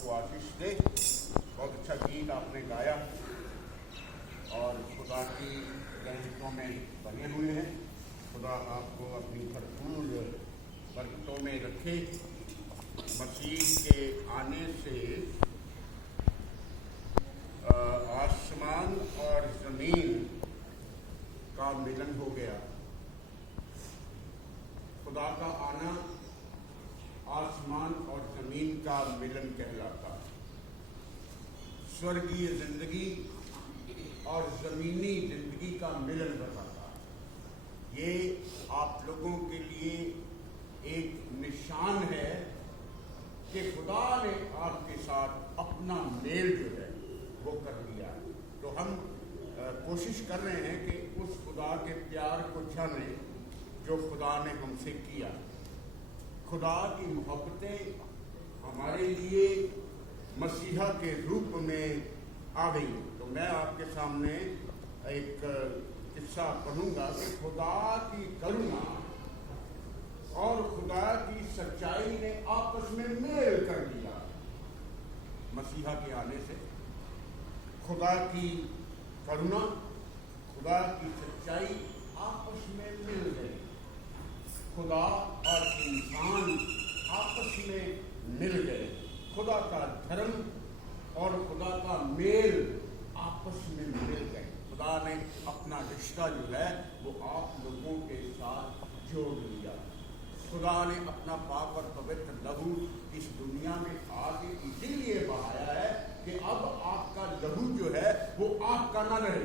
आपको आशीष दे। बहुत अच्छा गीत आपने गाया और खुदा की रहमतों में बने हुए हैं। खुदा आपको अपनी भरपूर बरकतों में रखे। मसीह के आने से आसमान और ज़मीन का मिलन हो गया। खुदा का आना आसमान और ज़मीन का मिलन कहलाता। स्वर्गीय जिंदगी और ज़मीनी जिंदगी का मिलन बताता। ये आप लोगों के लिए एक निशान है कि खुदा ने आपके साथ अपना मेल जो है वो कर लिया। तो हम कोशिश कर रहे हैं कि उस खुदा के प्यार को जानें जो खुदा ने हमसे किया। खुदा की मोहब्बतें हमारे लिए मसीहा के रूप में आ गई। तो मैं आपके सामने एक किस्सा पढ़ूंगा कि खुदा की करुणा और खुदा की सच्चाई ने आपस में मेल कर लिया। मसीहा के आने से खुदा की करुणा, खुदा की सच्चाई आपस में मिल गई। खुदा और इंसान आपस में मिल गए। खुदा का धर्म और खुदा का मेल आपस में मिल गए। खुदा ने अपना रिश्ता जो है वो आप लोगों के साथ जोड़ लिया। खुदा ने अपना पाक और पवित्र लहू इस दुनिया में आगे इसीलिए बहाया है कि अब आपका लहू जो है वो आपका ना रहे।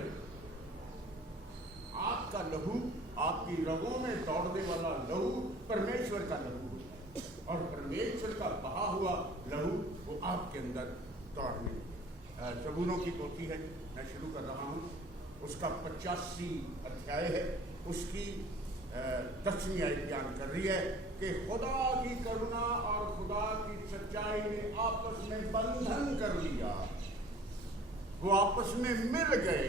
आपका लहू, आपकी रगों में दौड़ने वाला लहू परमेश्वर का लहू है और परमेश्वर का बहा हुआ लहू वो आपके अंदर दौड़ने। सबूरों की पोथी है, मैं शुरू कर रहा हूँ। उसका 85 अध्याय है। उसकी 10वीं आयत बयान कर रही है कि खुदा की करुणा और खुदा की सच्चाई ने आपस में बंधन कर लिया। वो आपस में मिल गए।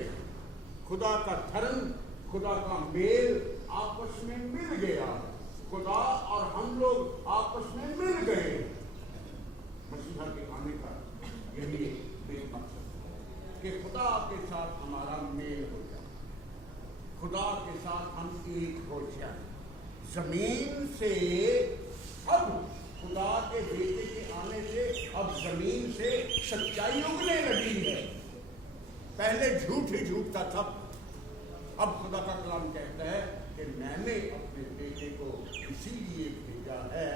खुदा का धर्म, खुदा का मेल आपस में मिल गया। खुदा और हम लोग आपस में मिल गए। मसीहा के आने का यही एक मकसद है कि खुदा के साथ हमारा मेल हो जाए, खुदा के साथ हम एक हो जाए। जमीन से अब खुदा के बेटे के आने से अब जमीन से सच्चाई उगने लगी है। पहले झूठ ही झूठ का था। अब खुदा का कलाम कहता है कि मैंने अपने बेटे को इसीलिए भेजा है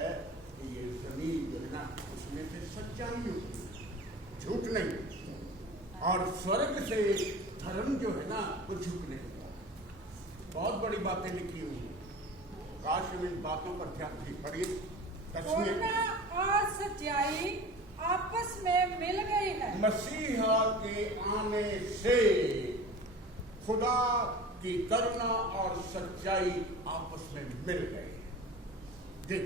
कि ये जमीन जो है ना उसमें से सच्चाई उगती, झूठ नहीं। और स्वर्ग से धर्म जो है ना वो झुकने लगा। बहुत बड़ी बातें लिखी हुई हैं। काश में इन बातों पर ध्यान भी पड़िए। करुणा और सच्चाई आपस में मिल गई है। मसीहा के आने से खुदा की करुणा और सच्चाई आपस में मिल गई।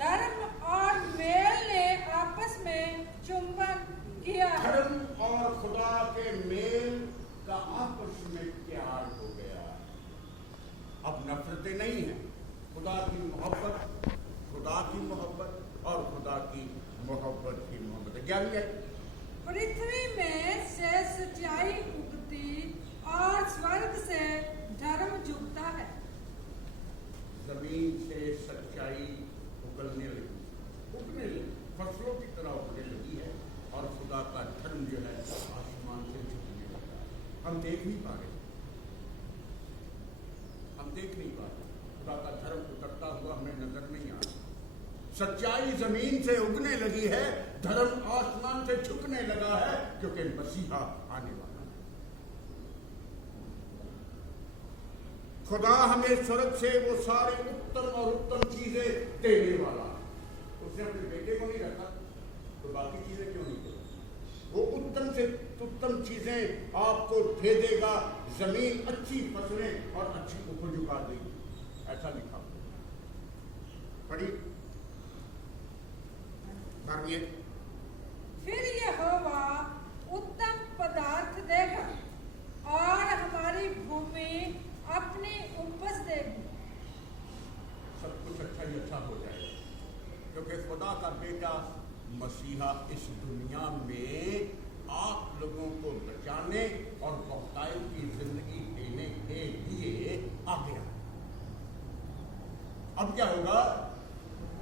धर्म और मेल ने आपस में चुंबन किया। धर्म और खुदा के मेल का आपस में प्यार हो गया। अब नफरतें नहीं है। खुदा की मोहब्बत, खुदा की मोहब्बत और खुदा की मोहब्बत ही मोहब्बत है। क्या है? पृथ्वी में से सच्चाई उगती और स्वर्ग से धर्म झुकता है। जमीन से सच्चाई उगलने लगी, उगने लगी, फसलों की तरह उगने लगी है और खुदा का धर्म जो है आसमान से झुकने लगा। हम देख नहीं पा रहे, हम देख नहीं पा रहे। खुदा का धर्म उतरता हुआ हमें नजर नहीं आ रहा। सच्चाई जमीन से उगने लगी है, धर्म आसमान से झुकने लगा है, क्योंकि मसीहा आने वाला है। खुदा हमें स्वर्ग से वो सारी उत्तम और उत्तम चीजें देने वाला है। उसने अपने बेटे को नहीं रखा तो बाकी चीजें क्यों नहीं देगा? वो उत्तम से उत्तम चीजें आपको दे देगा। जमीन अच्छी फसलें और अच्छी उपज उगा देगी, ऐसा लिखा। पढ़िए, मानिए। फिर यहोवा उत्तम पदार्थ देगा और हमारी भूमि अपनी उपज देगी। सब कुछ अच्छा ही अच्छा हो जाएगा, क्योंकि खुदा का बेटा मसीहा इस दुनिया में आप लोगों को बचाने और बहुतायत की जिंदगी देने के लिए आ गया। अब क्या होगा?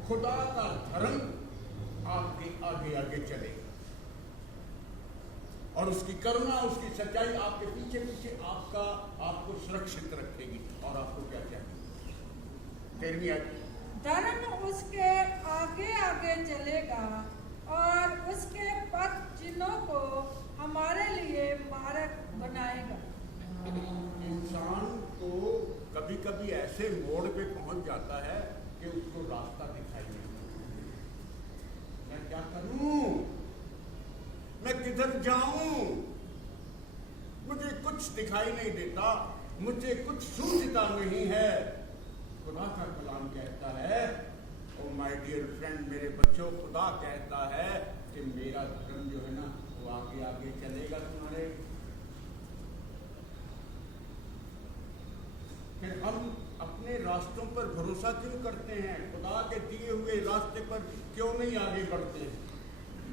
खुदा का धर्म आपके आगे आगे चलेगा और उसकी करुणा, उसकी सच्चाई आपके पीछे पीछे आपको सुरक्षित रखेगी। और आपको क्या चाहिए? 13वीं आयत, धर्म उसके आगे आगे चलेगा और उसके पथ चिन्हों को हमारे लिए मार्ग बनाएगा। इंसान को कभी कभी ऐसे मोड़ पे पहुंच जाता है कि उसको रास्ता दिखाई नहीं देता। मैं क्या करूं? मैं किधर जाऊं? मुझे कुछ दिखाई नहीं देता, मुझे कुछ सूझता नहीं है। खुदा का कलाम कहता है, ओ माय डियर फ्रेंड, मेरे बच्चों, खुदा कहता है कि मेरा धर्म जो है ना वो आगे आगे चलेगा तुम्हारे। फिर हम अपने रास्तों पर भरोसा क्यों करते हैं? खुदा के दिए हुए रास्ते पर क्यों नहीं आगे बढ़ते हैं?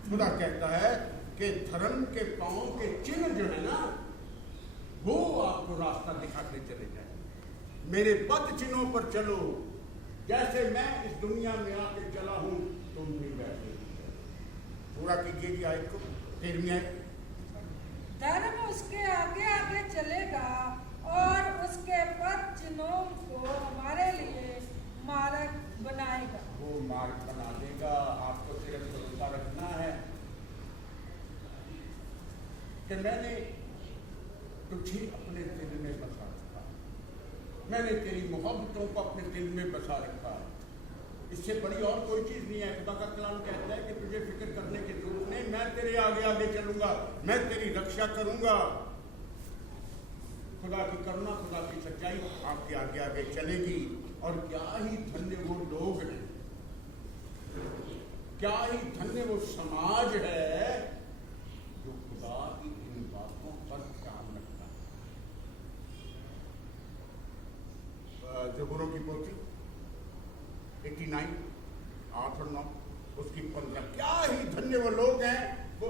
खुदा कहता है कि धर्म के पांव के चिन्ह जो है ना वो आपको रास्ता दिखाते चले जाए। मेरे पद चिन्हों पर चलो, जैसे मैं इस दुनिया में आके चला हूं तुम भी वैसे पूरा कीजिए। आयत को 13वीं आयत, धर्म उसके आगे आगे चलेगा और उसके पथ चिन्हों को हमारे लिए मार्ग बनाएगा। वो मार्ग बना देगा। आपको सिर्फ भरोसा रखना है कि मैंने तुझे अपने दिल में बसा रखा, मैंने तेरी मोहब्बतों को अपने दिल में बसा रखा है। इससे बड़ी और कोई चीज नहीं है। खुदा का कलाम कहता है कि तुझे फिक्र करने की जरूरत नहीं, मैं तेरे आगे आगे चलूंगा, मैं तेरी रक्षा करूंगा। खुदा की करुणा, खुदा की सच्चाई आपके आगे आगे चलेगी। और क्या ही धन्य वो लोग हैं, क्या ही धन्य वो समाज है जो खुदा की इन बातों पर ध्यान रखता है। ज़बूरों की पोथी 89 8 और 9 उसकी 15, क्या ही धन्य वो लोग हैं। वो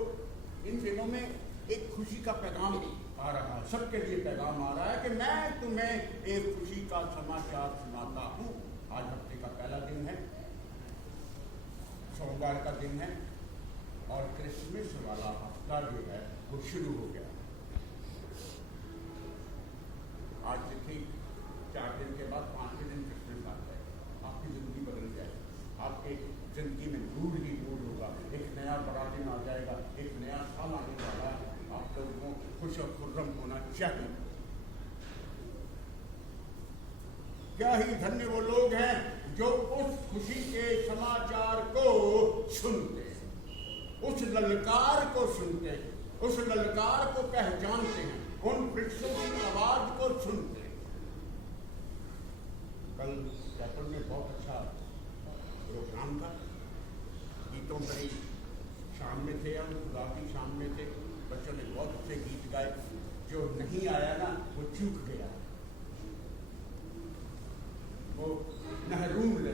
इन दिनों में एक खुशी का पैगाम आ रहा है, सबके लिए पैगाम आ रहा है कि मैं तुम्हें एक खुशी का समाचार सुनाता हूं। आज हफ्ते का पहला दिन है, सोमवार का दिन है और क्रिसमस वाला हफ्ता जो है वो शुरू हो गया। आज से ठीक 4 दिन के बाद 5वें दिन क्रिसमस आता है। आपकी जिंदगी बदल जाएगी, आपके जिंदगी में दूर ही दूर होगा। एक नया बड़ा दिन आ जाएगा, एक नया साल आने वाला है। आप लोगों को खुश और खुर्रम होना चाहिए। क्या ही धन्य वो लोग हैं जो उस खुशी के समाचार को सुनते हैं, उस ललकार को सुनते हैं, उस ललकार को पहचानते हैं, उन वृक्षों की आवाज को सुनते हैं। कल जयपुर में बहुत अच्छा प्रोग्राम था, गीतों भरी शाम में थे, हम खुदा की शाम में थे। बच्चों ने बहुत अच्छे गीत गाए। जो नहीं आया ना वो चूक गया, वो महरूम रहे,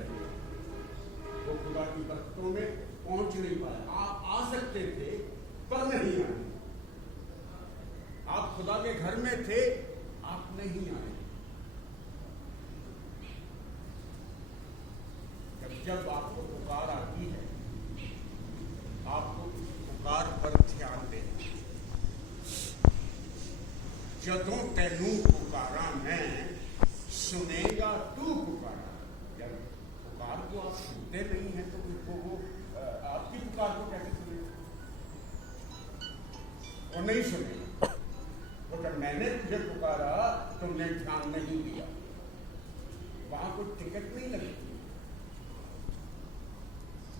वो खुदा की बरकतों में पहुंच नहीं पाया। आप आ सकते थे पर नहीं आए, आप खुदा के घर में थे, आप नहीं आए। जब आपको पुकार आती है, आपको पुकार पर ध्यान दें। जदों तैनू पुकारा मैं, सुनेगा तू पुकारा। जब पुकार को आप सुनते नहीं हैं तो उसको वो आपकी पुकार को कैसे सुनेगा? वो नहीं सुनेगा। तो जब मैंने तुझे पुकारा तुमने ध्यान नहीं दिया। वहां कोई टिकट नहीं लगती,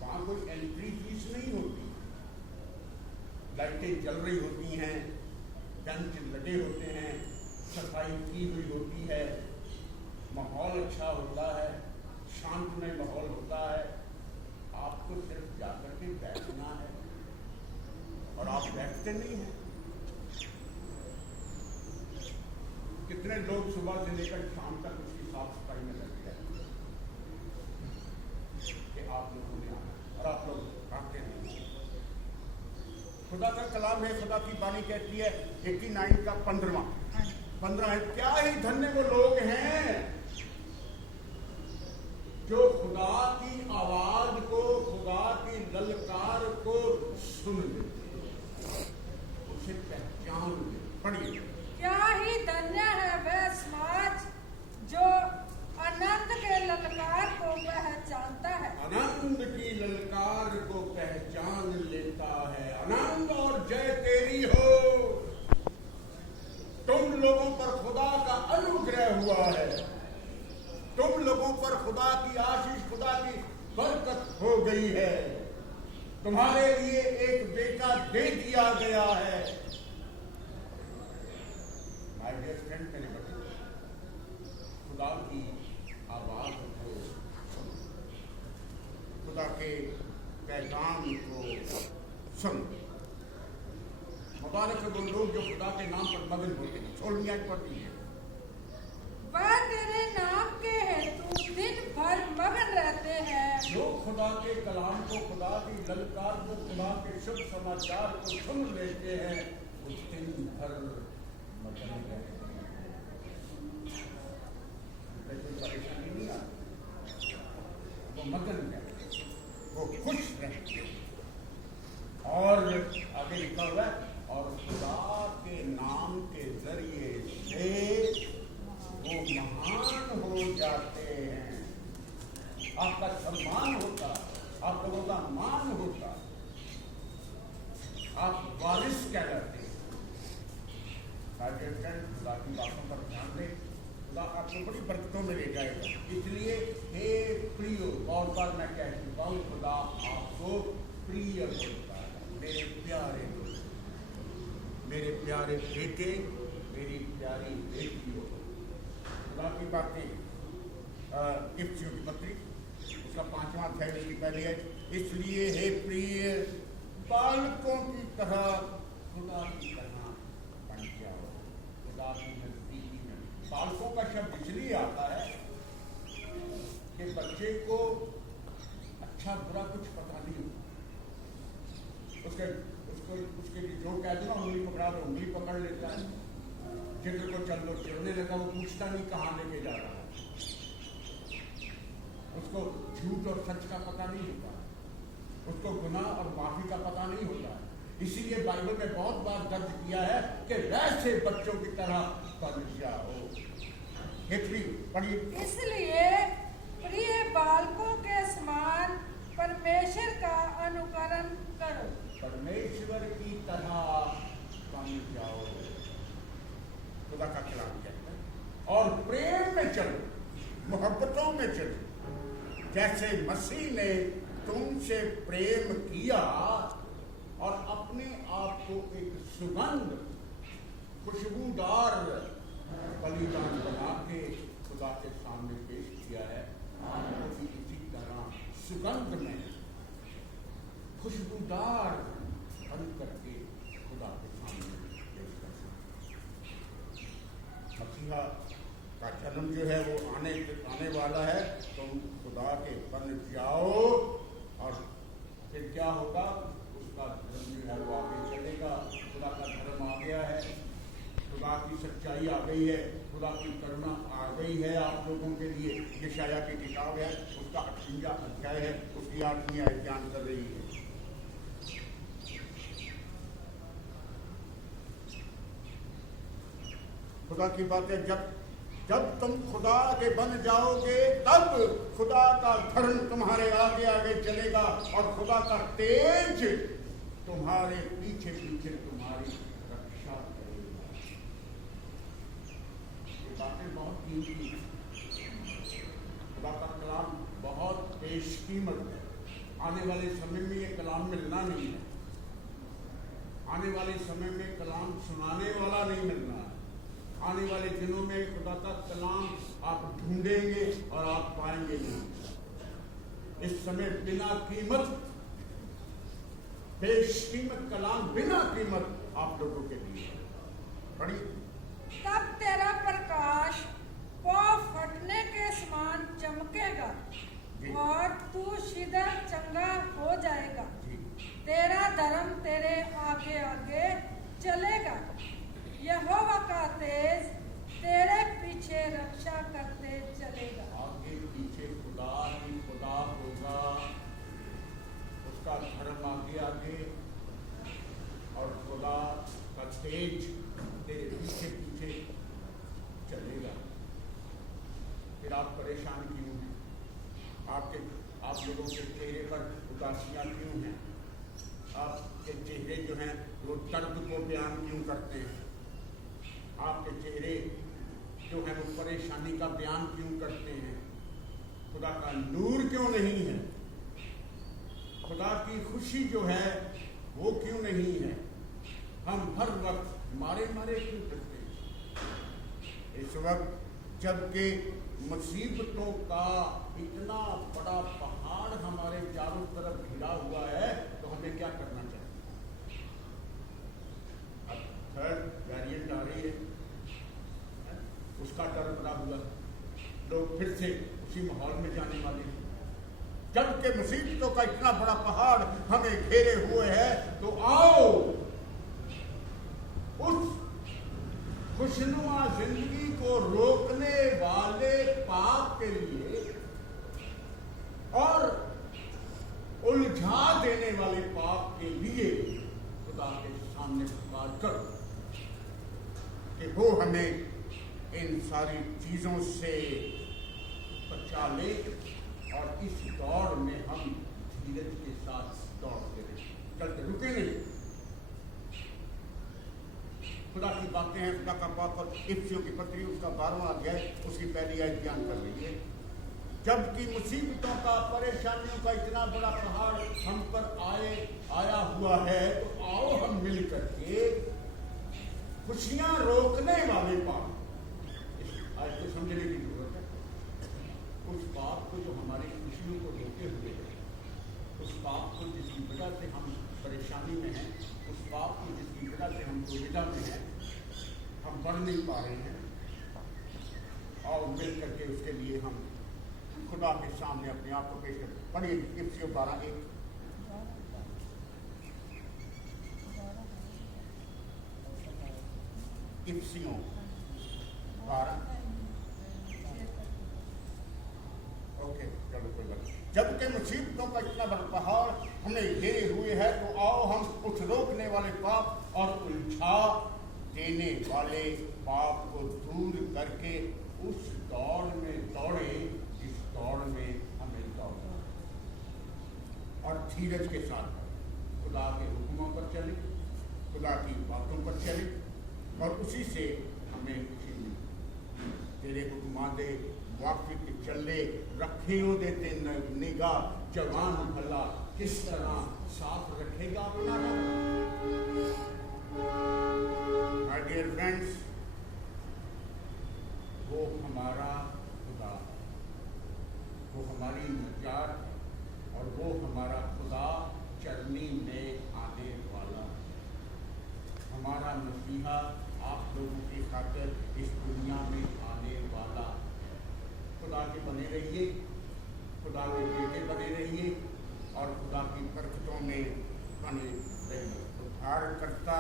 वहां कोई एंट्री फीस नहीं होती, लाइटें जल रही होती हैं, बेंच लगे होते हैं, सफाई की हुई होती है, माहौल अच्छा होता है, शांतमय माहौल होता है। आपको सिर्फ जाकर के बैठना है और आप बैठते नहीं हैं। कितने लोग सुबह से लेकर शाम तक उसकी साफ सफाई में लगे रहते हैं कि आप लोगों ने आना और आप लोग आते नहीं। खुदा का कलाम है, खुदा की बानी कहती है 89 का 15 है, क्या ही धन्य वो लोग हैं जो खुदा की आवाज को, खुदा की ललकार को सुन लेते, उसे पहचान लेते। पढ़िए, क्या ही धन्य है वह समाज जो आनंद के ललकार को पहचानता है, आनंद की ललकार को पहचान लेता है। आनंद और जय तेरी हो, तुम लोगों पर खुदा का अनुग्रह हुआ है, तुम लोगों पर खुदा की आशीष, खुदा की बरकत हो गई है, तुम्हारे लिए एक बेटा दे दिया गया है। माय डियर फ्रेंड, मेरे बच्चे, खुदा की आवाज को, खुदा के पैगाम को सुन। मुबारक है वो लोग जो खुदा के नाम पर मगन होते हैं। 16वीं आयत पढ़ती है, वह तेरे नाम के हेतु दिन भर मगन रहते हैं। जो खुदा के कलाम को, खुदा की ललकार को, खुदा के शुभ समाचार को सुन लेते हैं, वो दिन भर मगन रहते हैं। कोई परेशानी नहीं आती, वो मगन रहते हैं, वो खुश रहते हैं। और आगे लिखा हुआ है, और खुदा के नाम के जरिए से वो महान हो जाते हैं। आपका सम्मान होता, आप लोगों का मान होता, आप वारिस कहलाते हैं। खुदा की बातों पर ध्यान दें, खुदा आपको बड़ी बरकतों में ले जाएगा। इसलिए हे प्रियो, बार बार मैं कह चुका हूँ, खुदा आपको प्रिय बोलता है। मेरे प्यारे दोस्त, मेरे प्यारे बेटे, मेरी प्यारी बेटियों, खुदा की बातें इफ्सियों की पत्री उसका 5वां अध्याय उसकी पहली है, इसलिए हे प्रिय बालकों की तरह खुदा की तरह बन जाओ। खुदा की नजदीकी में बालकों का शब्द इसलिए आता है कि बच्चे को अच्छा बुरा कुछ पता नहीं होता, उसके लिए जो कह दो ना, उंगली पकड़ा दो उंगली पकड़ लेता है, चित्र को चल दो चिड़ने लगा, वो पूछता नहीं कहाँ लेके जा रहा है, उसको झूठ और सच का पता नहीं होता, उसको गुनाह और माफी का पता नहीं होता है। इसीलिए बाइबल में बहुत बार दर्ज किया है कि वैसे बच्चों की तरह बन जाओ। पढ़िए, इसलिए प्रिय बालकों के समान परमेश्वर का अनुकरण करो, परमेश्वर की तरह बन जाओ। खुदा का कलाम कहता है, और प्रेम में चलो, मोहब्बतों में चलो, जैसे मसीह ने तुमसे प्रेम किया और अपने आप को एक सुगंध, खुशबूदार बलिदान बना के खुदा के सामने पेश किया है। आपको भी इसी तरह सुगंध में खुशबूदार बन करके खुदा के सामने पेश कर सकते। मसीहा का जन्म जो है वो आने वाला है। तुम खुदा के बन जाओ और फिर क्या होगा, उसका धर्म जो है वो आगे चलेगा। खुदा का धर्म आ गया है, खुदा की सच्चाई आ गई है, खुदा की करुणा आ गई है आप लोगों के लिए। यशाया की किताब है, उसका 8वां अध्याय है, उसकी 8वीं आयत बयान कर रही है। खुदा की बात है, जब तुम खुदा के बन जाओगे तब खुदा का धर्म तुम्हारे आगे आगे चलेगा और खुदा का तेज तुम्हारे पीछे पीछे तुम्हारी रक्षा करेगा। ये बातें बहुत कीमती हैं। खुदा का कलाम बहुत बेशकीमत है। आने वाले समय में ये कलाम मिलना नहीं है, आने वाले समय में कलाम सुनाने वाला नहीं मिलना है। आने वाले दिनों में खुदा का कलाम आप ढूंढेंगे और आप पाएंगे नहीं। इस समय बिना कीमत, बेशकीमत कलाम बिना कीमत आप लोगों के लिए पढ़िए। तब तेरा प्रकाश पौ फटने के समान चमकेगा और तू शीघ्र चंगा हो जाएगा। तेरा धर्म तेरे आगे तेज तेरे पीछे पीछे चलेगा। फिर आप परेशान क्यों हैं? आप लोगों के चेहरे पर उदासियां क्यों हैं? आपके चेहरे जो हैं वो दर्द को बयान क्यों करते हैं? आपके चेहरे जो हैं वो परेशानी का बयान क्यों करते हैं? खुदा का नूर क्यों नहीं है? खुदा की खुशी जो है वो क्यों नहीं है? हम हर वक्त मारे मारे क्यों करते हैं? इस वक्त जबकि मुसीबतों का इतना बड़ा पहाड़ हमारे चारों तरफ घिरा हुआ है, तो हमें क्या करना चाहिए? अब थर्ड वेरिएंट आ रही है, उसका डर बना हुआ, लोग फिर से उसी माहौल में जाने वाले हैं। जबकि मुसीबतों का इतना बड़ा पहाड़ हमें घेरे हुए है, तो आओ उस खुशनुमा जिंदगी को रोकने वाले पाप के लिए और उलझा देने वाले पाप के लिए खुदा के सामने पुकार कर कि वो हमें इन सारी चीजों से बचा ले और इस दौड़ में हम धीरज के साथ दौड़ते रहे, चलते रुके नहीं। खुदा की बातें हैं, खुदा का पाक और इफ्सियों की पत्री उसका 12वां अध्याय उसकी पहली आयत बयान कर रही है। जबकि मुसीबतों का, परेशानियों का इतना बड़ा पहाड़ हम पर आया हुआ है, तो आओ हम मिल करके खुशियां रोकने वाले पाप, इस आयत को समझने की जरूरत है। उस पाप को जो हमारी खुशियों को रोके हुए है, उस पाप को जिसकी वजह से हम परेशानी में हैं, उस पाप को जिसकी वजह से हम दुविधा में हैं, हम बढ़ नहीं पा रहे हैं, और मिल करके उसके लिए हम खुदा के सामने अपने आप को पेश करते। पढ़िए इफ्सियों 12:1। इफ्सियों 12। ओके, चलो कोई बात। जबकि मुसीबतों का इतना बड़ा पहाड़ हमें घेरे हुए है, तो आओ हम उस रोकने वाले पाप और उलझा देने वाले पाप को दूर करके उस दौड़ में दौड़े जिस दौड़ में हमें दौड़ना, और धीरज के साथ खुदा के हुक्मों पर चले, खुदा की बातों पर चले, और उसी से हमें खुशी मिली। तेरे हुक्म दे वाकिफ चले, रखियो देते निगाह, जवान भला किस तरह साफ रखेगा अपना रब। माय डियर फ्रेंड्स, वो हमारा खुदा, वो हमारी निजात है, और वो हमारा खुदा चरनी में आने वाला, हमारा मसीहा आप लोगों की खातिर इस दुनिया में आने वाला। खुदा के बने रहिए, खुदा के बेटे बने रहिए, और खुदा की बरकतों में बने रहिए। उद्धारकर्ता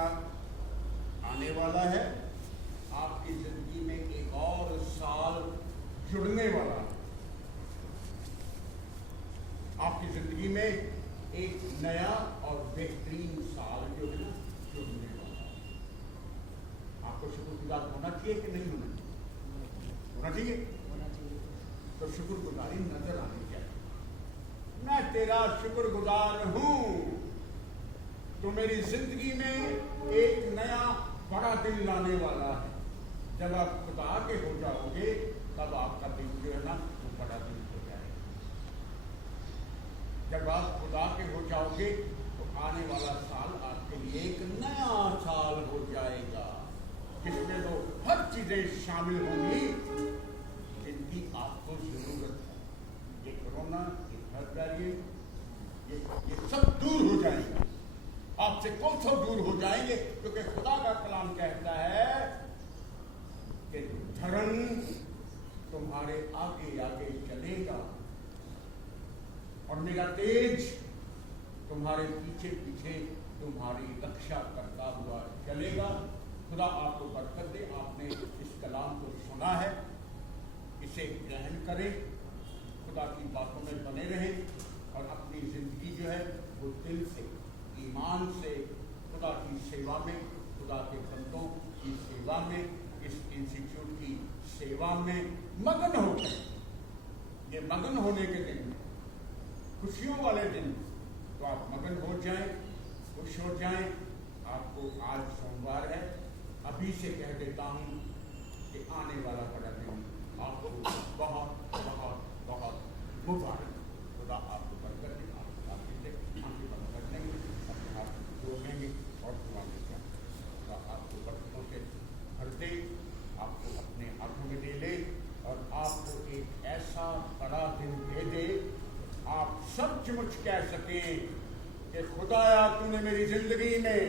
आने वाला है, आपकी जिंदगी में एक और साल जुड़ने वाला है, आपकी जिंदगी में एक नया और बेहतरीन साल जो है जुड़ने वाला है। आपको शुक्रगुजार होना चाहिए कि नहीं होना चाहिए? होना चाहिए। तो शुक्रगुजारी नजर आनी चाहिए। मैं तेरा शुक्रगुजार हूं, तो मेरी जिंदगी में एक नया बड़ा दिन लाने वाला है। जब आप खुदा के हो जाओगे, तब आपका दिन जो है ना वो बड़ा दिन हो जाएगा। जब आप खुदा के हो जाओगे, तो आने वाला साल आपके लिए एक नया साल हो जाएगा, जिसमें तो हर चीजें शामिल होंगी जिनकी आपको जरूरत है। ये कोरोना, ये थर्ड वेरिएंट, ये सब दूर हो जाएंगे, आपसे कौन सा दूर हो जाएंगे, क्योंकि खुदा का कलाम कहता है कि धर्म तुम्हारे आगे आगे चलेगा, और मेरा तेज तुम्हारे पीछे पीछे तुम्हारी रक्षा करता हुआ चलेगा। खुदा आपको बरकत दे। आपने इस कलाम को सुना है, इसे ग्रहण करें, खुदा की बातों में बने रहें, और अपनी जिंदगी जो है वो दिल से, ईमान से खुदा की सेवा में खुदा के बंदों की सेवा में, इस इंस्टीट्यूट की सेवा में मगन हो गए। ये मगन होने के दिन, खुशियों वाले दिन, तो आप मगन हो जाएं, खुश हो जाएं। आपको आज सोमवार है, अभी से कह देता हूं कि आने वाला बड़ा दिन आपको बहुत बहुत बहुत मुबारक। खुदा आपको बरकत दे, आपकी बरकत नहीं, अपने हाथ जोड़ेंगे और दुआ में जाएंगे। खुदा आपको बरकतों से भर दे, आपको अपने हाथों में ले ले और आपको एक ऐसा बड़ा दिन दे दे, आप सचमुच कह सकें कि खुदाया तूने मेरी जिंदगी में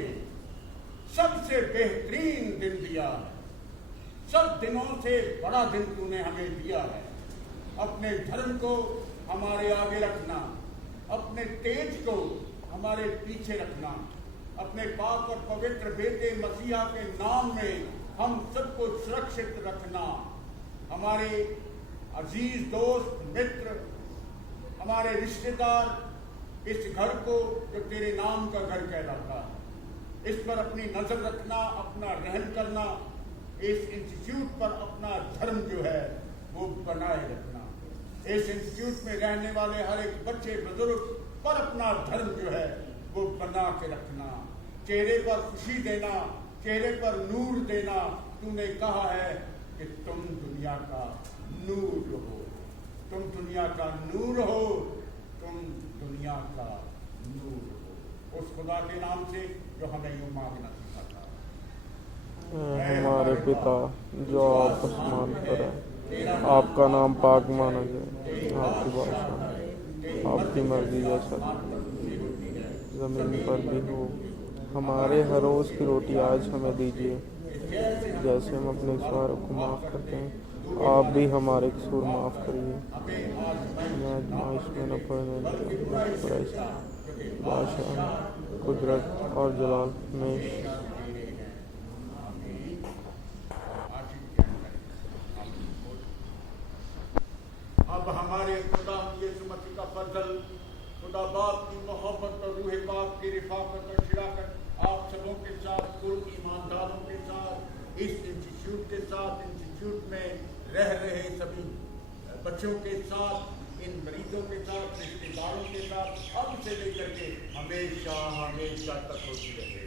सबसे बेहतरीन दिन दिया है, सब दिनों से बड़ा दिन तूने हमें दिया है। अपने धर्म को हमारे आगे रखना, अपने तेज को हमारे पीछे रखना, अपने पाक और पवित्र बेटे मसीहा के नाम में हम सबको सुरक्षित रखना। हमारे अजीज दोस्त मित्र, हमारे रिश्तेदार, इस घर को जो तेरे नाम का घर कहलाता है, इस पर अपनी नजर रखना, अपना रहम करना, इस इंस्टीट्यूट पर अपना धर्म जो है वो बनाए रखना, इस इंस्टीट्यूट में रहने वाले हर एक बच्चे बुजुर्ग पर अपना धर्म जो है वो बना के रखना, चेहरे पर खुशी देना, चेहरे पर नूर देना। तूने कहा है कि तुम दुनिया का नूर हो, तुम दुनिया का नूर हो, तुम दुनिया का नूर हो। उस खुदा के नाम से जो हमें यूं मांगना सिखाता है। हमारे पिता जो आप आसमान पर है, आपका नाम पाक माना जाए, आपकी बादशाह, आपकी मर्जी जैसा जमीन पर भी हो। हमारे हर रोज की रोटी आज हमें दीजिए, जैसे हम अपने कसूरों को माफ़ करते हैं, आप भी हमारे कसूर माफ़ करिए। मैं आजमाइश में न पड़ने दें, बादशाह, कुदरत और जलाल में। अब हमारे खुदा यीशु मसीह का फजल, खुदा बाप की मोहब्बत और रूह पाक की रिफाकत और शिराकत आप सबों के साथ, कुल ईमानदारों के साथ, इस इंस्टीट्यूट के साथ, इंस्टीट्यूट में रह रहे सभी बच्चों के साथ, इन मरीजों के साथ, रिश्तेदारों के साथ, अब से लेकर के हमेशा हमेशा तक होती रहे।